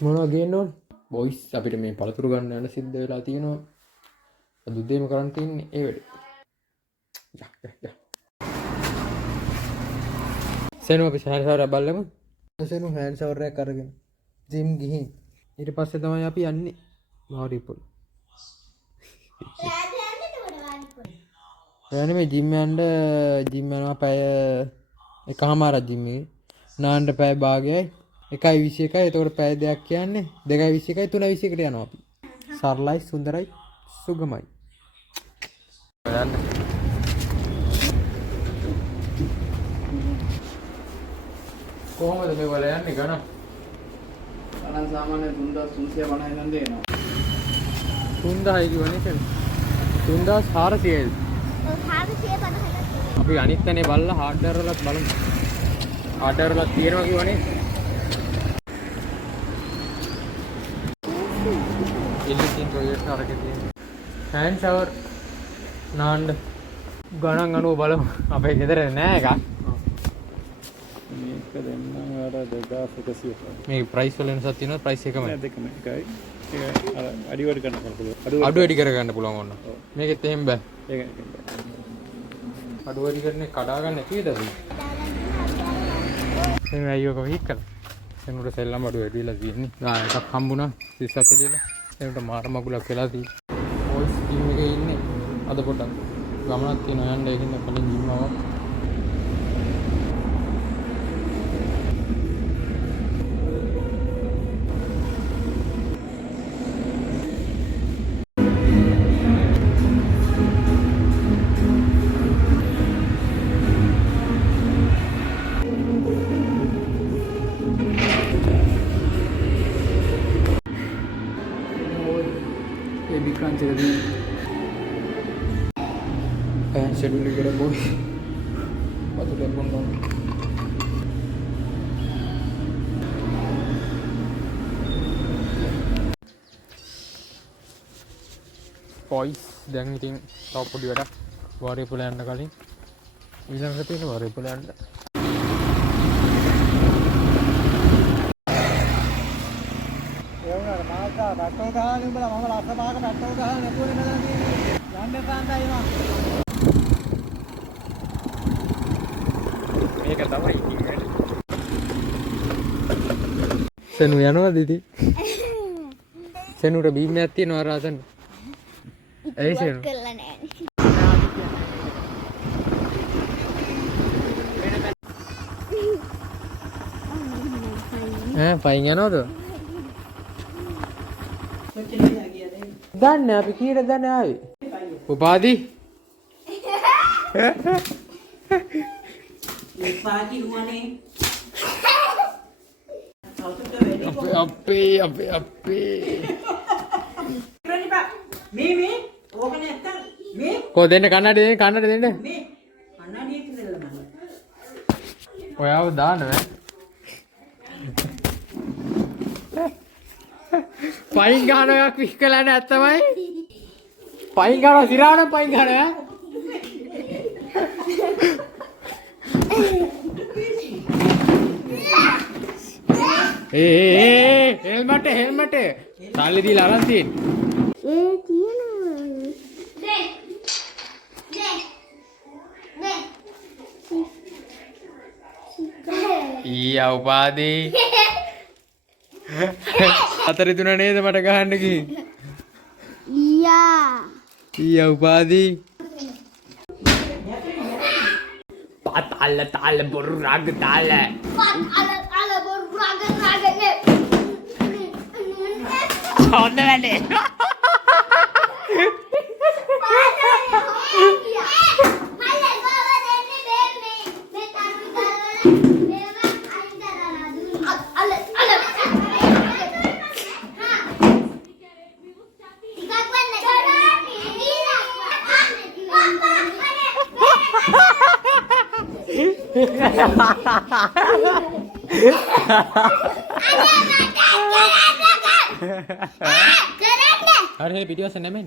මොනවා ගේන්න ඕන? බොයිස් අපිට මේ පළතුරු ගන්න යන සිද්ධ වෙලා තියෙනවා. අද උදේම කරන් තින්නේ ඒ වැඩේ. යා. සෙනු අපි හෑන්ඩ් ෂවර් බලමු. සෙනු හෑන්ඩ් ෂවර් එකක් අරගෙන ජිම් ගිහින් ඊට පස්සේ තමයි අපි යන්නේ මාරිපොල්. යන්නේ මේ ජිම් යනවා පැය එකමාරක් ජිම් එකේ. නාන්න පැය භාගයයි 1:21යි. එතකොට පැය දෙකක් කියන්නේ 2:21යි 3:21කට යනවා අපි. සරලයි සුන්දරයි සුගමයි. යන්න. කොහොමද මේ වල යන්නේ ගණන්? ගණන් සාමාන්‍ය 3350 ඉඳන් දෙනවා. 3000 කියවනේ කෙන. 3400යි. ඔව් 450ක්. අපි අනිත් තැනේ බලලා හાર્ඩ්වෙර් වලත් බලමු. හાર્ඩ්වෙර් වලත් තියෙනවා කියවනේ. ඉල්ලකින් ටොයලට් අරගෙන තියෙනවා. හෑන්ඩ් ෂවර් නාන්න ගණන් අනුව බලමු. අපේ ගෙදර නෑ එකක්. මේක දෙන්න වල 2100. මේ ප්‍රයිස් වල වෙනසක් තියෙනවා. ප්‍රයිස් එකමයි. නෑ දෙකම එකයි. ඒක අඩි වැඩි කරන්න පුළුවන්. අඩු වැඩි කරගන්න පුළුවන් ඕන. මේකෙත් එහෙම බෑ. ඒක අඩු වැඩි කරන්නේ කඩා ගන්න කීයද අපි? එහේ අයියෝ කොහොම හික්කලා. එනුට සෙල්ලම් අඩු වැඩිලා තියෙන්නේ. එකක් හම්බුණා 37 ලියලා. එනුට මාර මගුලක් වෙලා තියෙන්නේ. බොයිස් ජිම් එකේ ඉන්නේ. අද පොඩක් ගමනක් තියෙනවා යන්න ඒකින්ද කලින් ජිම් ආවා. ഷെഡ്യൂൾ കൂടെ പോയി അതുകൊണ്ട് കൊണ്ടുപോകും. පොයිස් දැන් ඉතින් තව පොඩි වැඩක් වාරියපොළ යන්න කලින් ඊළඟට තියෙන වාරියපොළ යන්න. ඒ වුණාට මාසා පැට්‍රෝල් ගහන්නේ උඹලා මම ලක්ෂ 5ක පැට්‍රෝල් ගහලා නැතුවනේ මෙතන තියෙන්නේ. යන්න කාන්දයි මම. මේක තමයි ඉතින් වැඩි. සෙනු යනවාද ඉතින්? සෙනුට බීමයක් තියෙනවා රාසන්. ඒ සෙනු. කරලා නැහැ. පයින් යනවද? දන්නේ අපි කීයට දන්නේ ආවේ? උපාදි? පාටි රුවනේ අපේ මේ ඕක නැත්තම් මේ කො දෙන්න කන්නඩ දෙන්න මේ අන්නඩියට දෙන්න මම ඔයාව දාන්න ඈ පයින් ගහන එකක් විශ් කළා නැත්තමයි පයින් ගහනවා සිරාවනම් පයින් ගහනවා හෙල්මට සල්ලි දීලා අරන් තියෙන්නේ ඒ තියෙනවා. ඊයා උපාදී අතර තුන නේද මට ගහන්න ගිහින් ඊයා උපාදී තාල බොරු රාග තාල බොරු රාග හොඳ වැඩේ अरे वीडियो से नहीं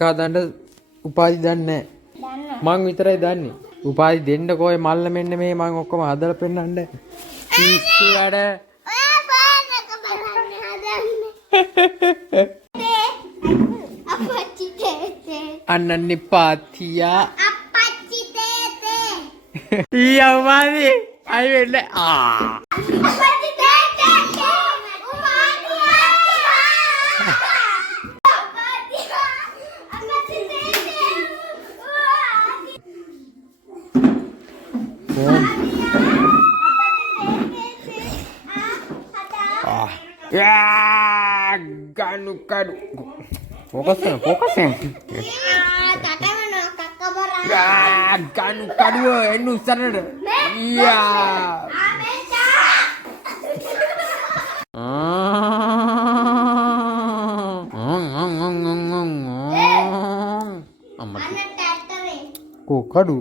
කාදන්න උපාධි දන්නේ මං විතරයි දන්නේ. උපාධි දෙන්න කොයි මල්ල මෙන්න මේ මං ඔක්කොම හදලා පෙන්නන්න. පිස්සු වැඩ. ඔයා ෆෝන් එක බලන්න හදන්නේ. අපච්චි තේතේ. අනන්නේ පාතියා. අපච්චි තේතේ. ඊයා උපාධි අයි වෙන්න අපච්චි තේතේ. Ganu kadu. Fokus ya. Ganu kadu enu sana. Iya. Amat. Kok kadu?